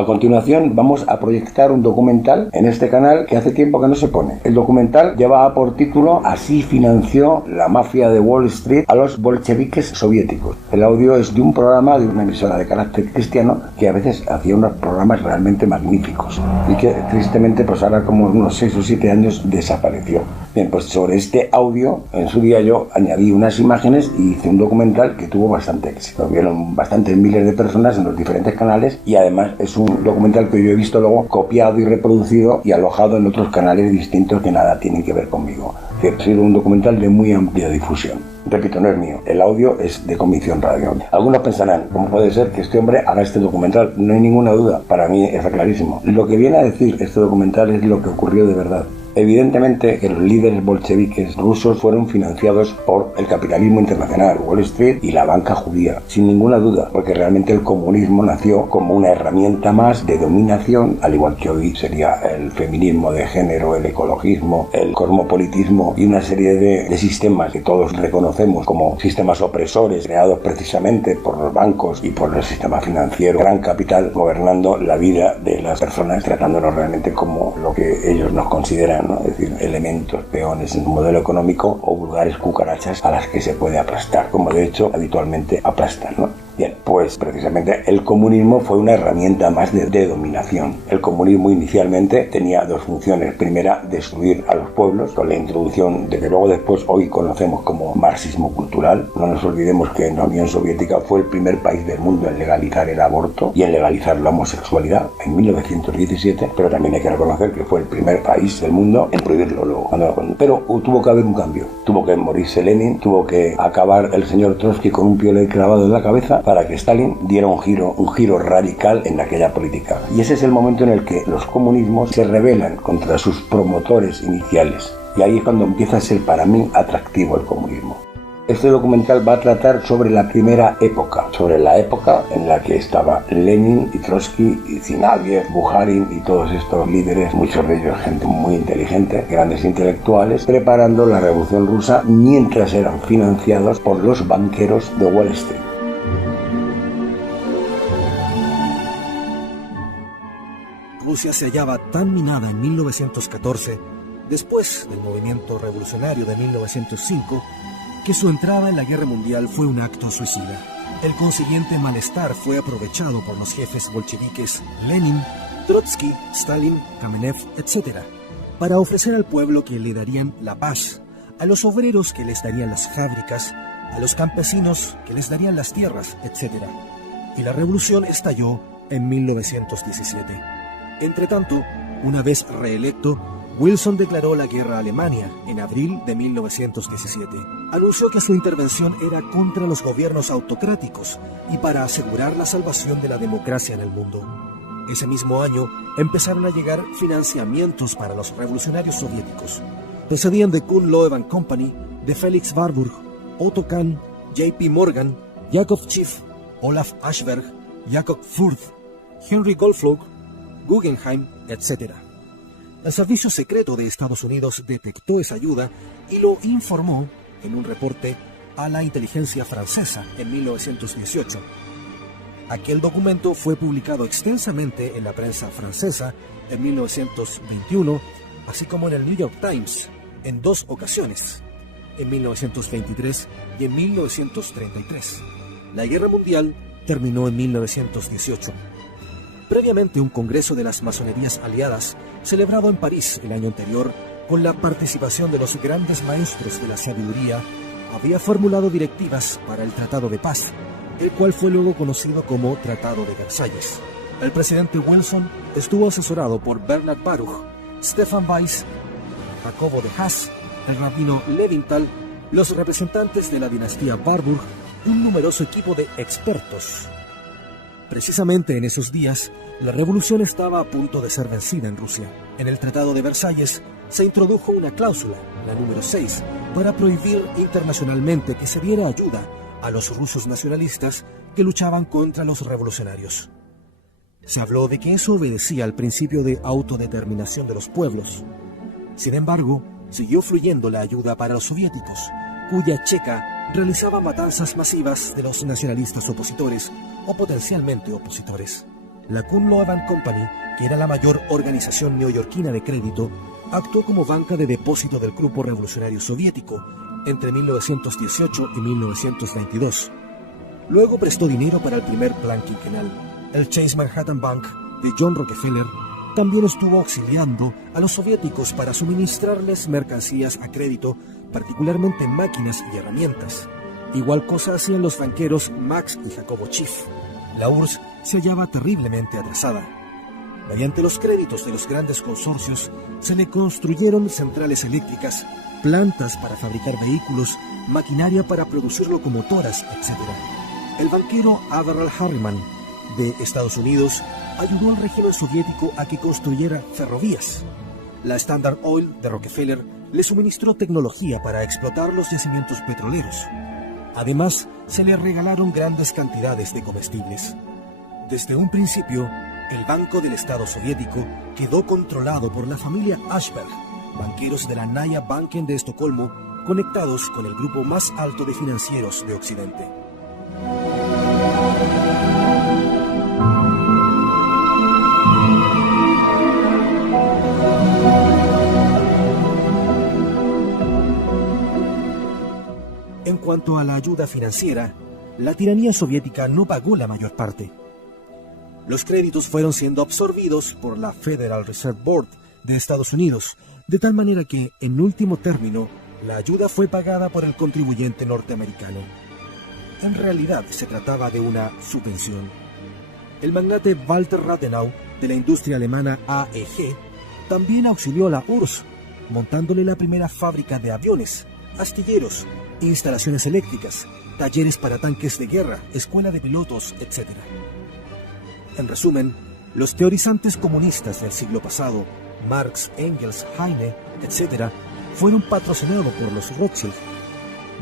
A continuación vamos a proyectar un documental en este canal que hace tiempo que no se pone. El documental lleva por título "Así financió la mafia de Wall Street a los bolcheviques soviéticos". El audio es de un programa de una emisora de carácter cristiano que a veces hacía unos programas realmente magníficos y que tristemente pues ahora como unos 6 o 7 años desapareció. Bien, pues sobre este audio en su día yo añadí unas imágenes y hice un documental que tuvo bastante éxito. Vieron bastantes miles de personas en los diferentes canales y además es un documental que yo he visto luego copiado y reproducido y alojado en otros canales distintos que nada tienen que ver conmigo. Ha sido un documental de muy amplia difusión. Repito, no es mío, el audio es de Convicción Radio. Algunos pensarán, ¿cómo puede ser que este hombre haga este documental? No hay ninguna duda, para mí está clarísimo. Lo que viene a decir este documental es lo que ocurrió de verdad. Evidentemente que los líderes bolcheviques rusos fueron financiados por el capitalismo internacional, Wall Street y la banca judía, sin ninguna duda, porque realmente el comunismo nació como una herramienta más de dominación, al igual que hoy sería el feminismo de género, el ecologismo, el cosmopolitismo y una serie de sistemas que todos reconocemos como sistemas opresores creados precisamente por los bancos y por el sistema financiero, gran capital gobernando la vida de las personas, tratándonos realmente como lo que ellos nos consideran, ¿no? Es decir, elementos, peones en un modelo económico o vulgares cucarachas a las que se puede aplastar, como de hecho habitualmente aplastan, ¿no? Bien, pues precisamente el comunismo fue una herramienta más de dominación. El comunismo inicialmente tenía dos funciones. Primera, destruir a los pueblos, con la introducción de que luego después hoy conocemos como marxismo cultural. No nos olvidemos que la Unión Soviética fue el primer país del mundo en legalizar el aborto y en legalizar la homosexualidad en 1917, pero también hay que reconocer que fue el primer país del mundo en prohibirlo luego. Pero tuvo que haber un cambio. Tuvo que morirse Lenin, tuvo que acabar el señor Trotsky con un piolet clavado en la cabeza para que Stalin diera un giro radical en aquella política. Y ese es el momento en el que los comunismos se rebelan contra sus promotores iniciales. Y ahí es cuando empieza a ser para mí atractivo el comunismo. Este documental va a tratar sobre la primera época, sobre la época en la que estaba Lenin y Trotsky y Zinoviev, Bukharin y todos estos líderes, muchos de ellos gente muy inteligente, grandes intelectuales, preparando la revolución rusa mientras eran financiados por los banqueros de Wall Street. Rusia se hallaba tan minada en 1914, después del movimiento revolucionario de 1905, que su entrada en la guerra mundial fue un acto suicida. El consiguiente malestar fue aprovechado por los jefes bolcheviques Lenin, Trotsky, Stalin, Kamenev, etc., para ofrecer al pueblo que le darían la paz, a los obreros que les darían las fábricas, a los campesinos que les darían las tierras, etc. Y la revolución estalló en 1917. Entretanto, una vez reelecto, Wilson declaró la guerra a Alemania en abril de 1917. Anunció que su intervención era contra los gobiernos autocráticos y para asegurar la salvación de la democracia en el mundo. Ese mismo año empezaron a llegar financiamientos para los revolucionarios soviéticos. Procedían de Kuhn Loeb & Company, de Felix Warburg, Otto Kahn, J.P. Morgan, Jakob Schiff, Olaf Aschberg, Jakob Furth, Henry Goldflug, Guggenheim, etc. El Servicio Secreto de Estados Unidos detectó esa ayuda y lo informó en un reporte a la inteligencia francesa en 1918. Aquel documento fue publicado extensamente en la prensa francesa en 1921, así como en el New York Times en 2 ocasiones, en 1923 y en 1933. La Guerra Mundial terminó en 1918. Previamente, un congreso de las masonerías aliadas, celebrado en París el año anterior, con la participación de los grandes maestros de la sabiduría, había formulado directivas para el Tratado de Paz, el cual fue luego conocido como Tratado de Versalles. El presidente Wilson estuvo asesorado por Bernard Baruch, Stefan Weiss, Jacobo de Haas, el rabino Levinthal, los representantes de la dinastía Warburg, un numeroso equipo de expertos. Precisamente en esos días, la revolución estaba a punto de ser vencida en Rusia. En el Tratado de Versalles se introdujo una cláusula, la número 6, para prohibir internacionalmente que se diera ayuda a los rusos nacionalistas que luchaban contra los revolucionarios. Se habló de que eso obedecía al principio de autodeterminación de los pueblos. Sin embargo, siguió fluyendo la ayuda para los soviéticos, cuya checa realizaba matanzas masivas de los nacionalistas opositores o potencialmente opositores. La Kunloeb Company, que era la mayor organización neoyorquina de crédito, actuó como banca de depósito del Grupo Revolucionario Soviético entre 1918 y 1922. Luego prestó dinero para el primer plan quinquenal. El Chase Manhattan Bank de John Rockefeller también estuvo auxiliando a los soviéticos para suministrarles mercancías a crédito, particularmente máquinas y herramientas. Igual cosa hacían los banqueros Max y Jacobo Schiff. La URSS se hallaba terriblemente atrasada. Mediante los créditos de los grandes consorcios, se le construyeron centrales eléctricas, plantas para fabricar vehículos, maquinaria para producir locomotoras, etc. El banquero Averell Harriman, de Estados Unidos, ayudó al régimen soviético a que construyera ferrovías. La Standard Oil de Rockefeller le suministró tecnología para explotar los yacimientos petroleros. Además, se le regalaron grandes cantidades de comestibles. Desde un principio, el Banco del Estado soviético quedó controlado por la familia Ashberg, banqueros de la Nya Banken de Estocolmo, conectados con el grupo más alto de financieros de Occidente. En cuanto a la ayuda financiera, la tiranía soviética no pagó la mayor parte. Los créditos fueron siendo absorbidos por la Federal Reserve Board de Estados Unidos, de tal manera que, en último término, la ayuda fue pagada por el contribuyente norteamericano. En realidad se trataba de una subvención. El magnate Walter Rathenau, de la industria alemana AEG, también auxilió a la URSS, montándole la primera fábrica de aviones, astilleros, instalaciones eléctricas, talleres para tanques de guerra, escuela de pilotos, etc. En resumen, los teorizantes comunistas del siglo pasado, Marx, Engels, Heine, etc., fueron patrocinados por los Rothschild.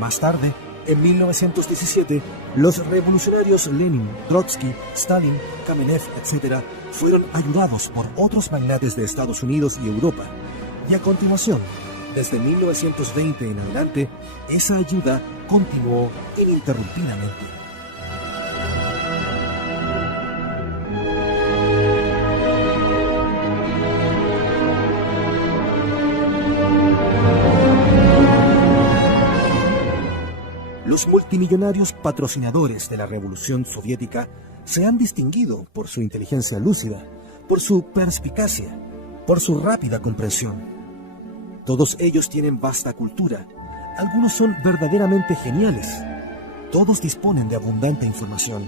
Más tarde, en 1917, los revolucionarios Lenin, Trotsky, Stalin, Kamenev, etc., fueron ayudados por otros magnates de Estados Unidos y Europa. Y a continuación, desde 1920 en adelante, esa ayuda continuó ininterrumpidamente. Los multimillonarios patrocinadores de la Revolución Soviética se han distinguido por su inteligencia lúcida, por su perspicacia, por su rápida comprensión. Todos ellos tienen vasta cultura, algunos son verdaderamente geniales, todos disponen de abundante información,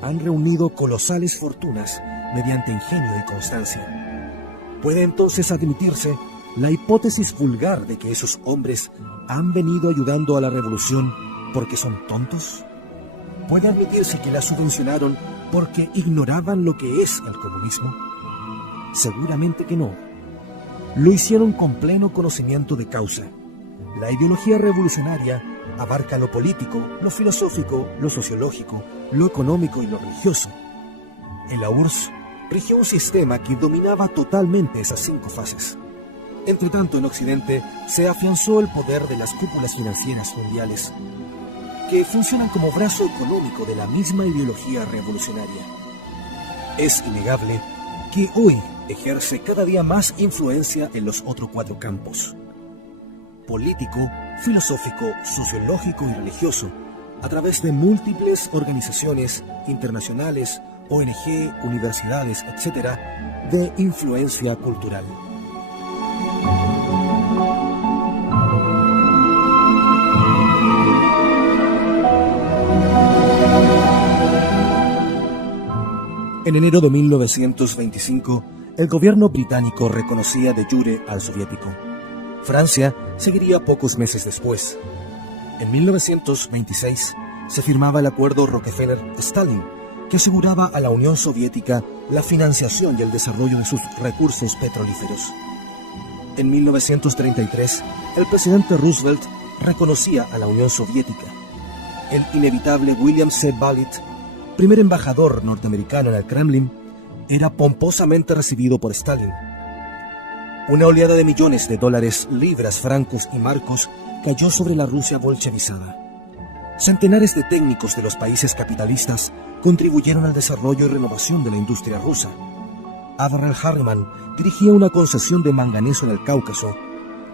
han reunido colosales fortunas mediante ingenio y constancia. Puede entonces admitirse la hipótesis vulgar de que esos hombres han venido ayudando a la revolución porque son tontos. ¿Puede admitirse que la subvencionaron porque ignoraban lo que es el comunismo? Seguramente que no. Lo hicieron con pleno conocimiento de causa. La ideología revolucionaria abarca lo político, lo filosófico, lo sociológico, lo económico y lo religioso. En la URSS rigió un sistema que dominaba totalmente esas 5 fases. Entretanto, en Occidente se afianzó el poder de las cúpulas financieras mundiales, que funcionan como brazo económico de la misma ideología revolucionaria. Es innegable que hoy ejerce cada día más influencia en los otros 4 campos: político, filosófico, sociológico y religioso, a través de múltiples organizaciones internacionales, ONG, universidades, etc., de influencia cultural. En enero de 1925, el gobierno británico reconocía de jure al soviético. Francia seguiría pocos meses después. En 1926 se firmaba el acuerdo Rockefeller-Stalin, que aseguraba a la Unión Soviética la financiación y el desarrollo de sus recursos petrolíferos. En 1933, el presidente Roosevelt reconocía a la Unión Soviética. El inevitable William C. Bullitt, primer embajador norteamericano en el Kremlin, era pomposamente recibido por Stalin. Una oleada de millones de dólares, libras, francos y marcos cayó sobre la Rusia bolchevizada. Centenares de técnicos de los países capitalistas contribuyeron al desarrollo y renovación de la industria rusa. Averell Harriman dirigía una concesión de manganeso en el Cáucaso.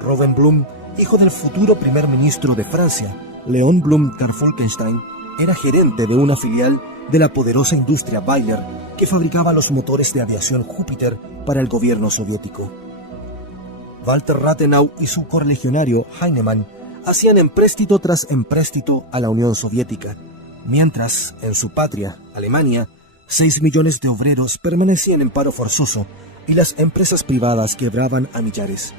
Robin Blum, hijo del futuro primer ministro de Francia, Léon Blum Karl-Falkenstein, era gerente de una filial de la poderosa industria Bayer que fabricaba los motores de aviación Júpiter para el gobierno soviético. Walter Rathenau y su correligionario Heinemann hacían empréstito tras empréstito a la Unión Soviética, mientras, en su patria, Alemania, 6 millones de obreros permanecían en paro forzoso y las empresas privadas quebraban a millares.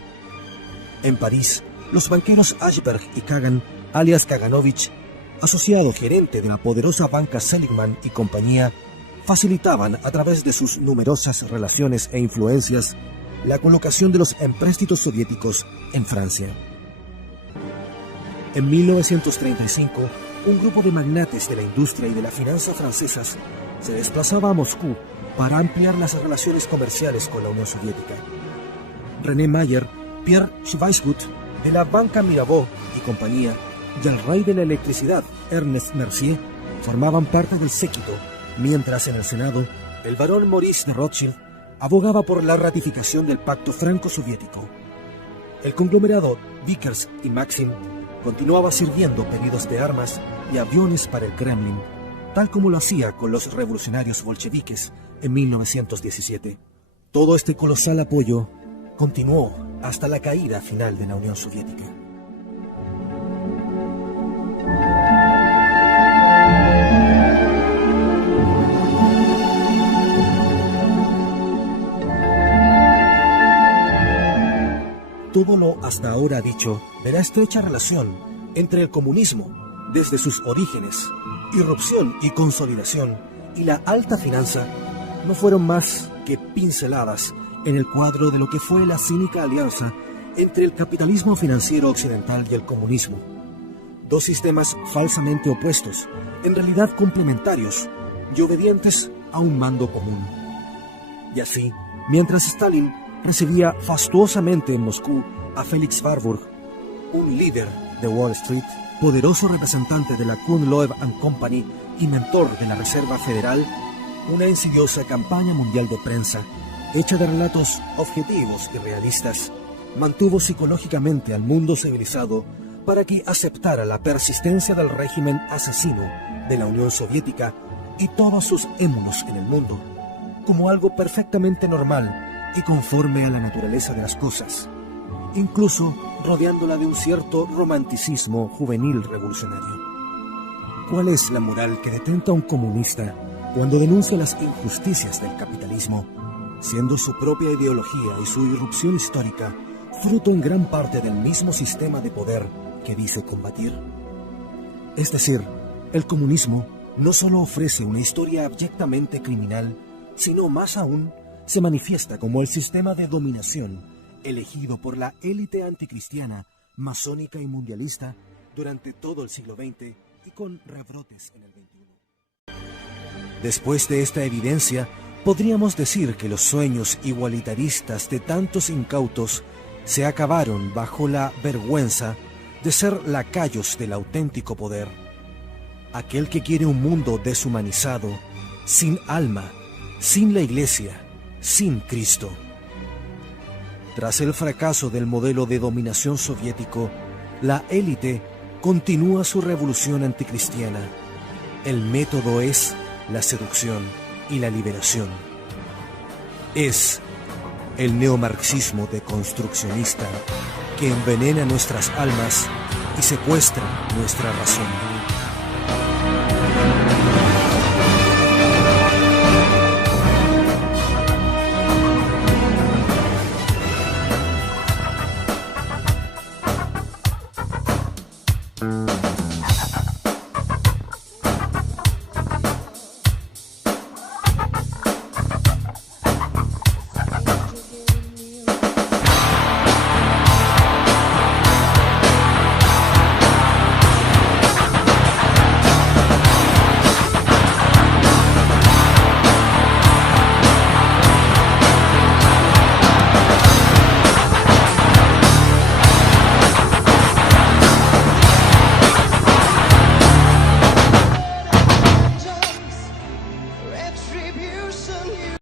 En París, los banqueros Ashberg y Kagan, alias Kaganovich, asociado gerente de la poderosa banca Seligman y compañía, facilitaban a través de sus numerosas relaciones e influencias la colocación de los empréstitos soviéticos en Francia. En 1935, un grupo de magnates de la industria y de la finanza francesas se desplazaba a Moscú para ampliar las relaciones comerciales con la Unión Soviética. René Mayer, Pierre Schweizgut, de la banca Mirabeau y compañía, y el rey de la electricidad, Ernest Mercier, formaban parte del séquito, mientras en el Senado, el barón Maurice de Rothschild abogaba por la ratificación del pacto franco-soviético. El conglomerado Vickers y Maxim continuaba sirviendo pedidos de armas y aviones para el Kremlin, tal como lo hacía con los revolucionarios bolcheviques en 1917. Todo este colosal apoyo continuó hasta la caída final de la Unión Soviética. Todo lo hasta ahora dicho de la estrecha relación entre el comunismo, desde sus orígenes, irrupción y consolidación, y la alta finanza, no fueron más que pinceladas en el cuadro de lo que fue la cínica alianza entre el capitalismo financiero occidental y el comunismo. Dos sistemas falsamente opuestos, en realidad complementarios y obedientes a un mando común. Y así, mientras Stalin recibía fastuosamente en Moscú a Felix Warburg, un líder de Wall Street, poderoso representante de la Kuhn Loeb & Company y mentor de la Reserva Federal, una insidiosa campaña mundial de prensa, hecha de relatos objetivos y realistas, mantuvo psicológicamente al mundo civilizado para que aceptara la persistencia del régimen asesino de la Unión Soviética y todos sus émulos en el mundo, como algo perfectamente normal y conforme a la naturaleza de las cosas, incluso rodeándola de un cierto romanticismo juvenil revolucionario. ¿Cuál es la moral que detenta a un comunista cuando denuncia las injusticias del capitalismo, siendo su propia ideología y su irrupción histórica fruto en gran parte del mismo sistema de poder que dice combatir? Es decir, el comunismo no solo ofrece una historia abyectamente criminal, sino más aún se manifiesta como el sistema de dominación elegido por la élite anticristiana, masónica y mundialista durante todo el siglo XX y con rebrotes en el XXI. Después de esta evidencia, podríamos decir que los sueños igualitaristas de tantos incautos se acabaron bajo la vergüenza de ser lacayos del auténtico poder. Aquel que quiere un mundo deshumanizado, sin alma, sin la Iglesia, sin Cristo. Tras el fracaso del modelo de dominación soviético, la élite continúa su revolución anticristiana. El método es la seducción y la liberación. Es el neomarxismo deconstruccionista que envenena nuestras almas y secuestra nuestra razón.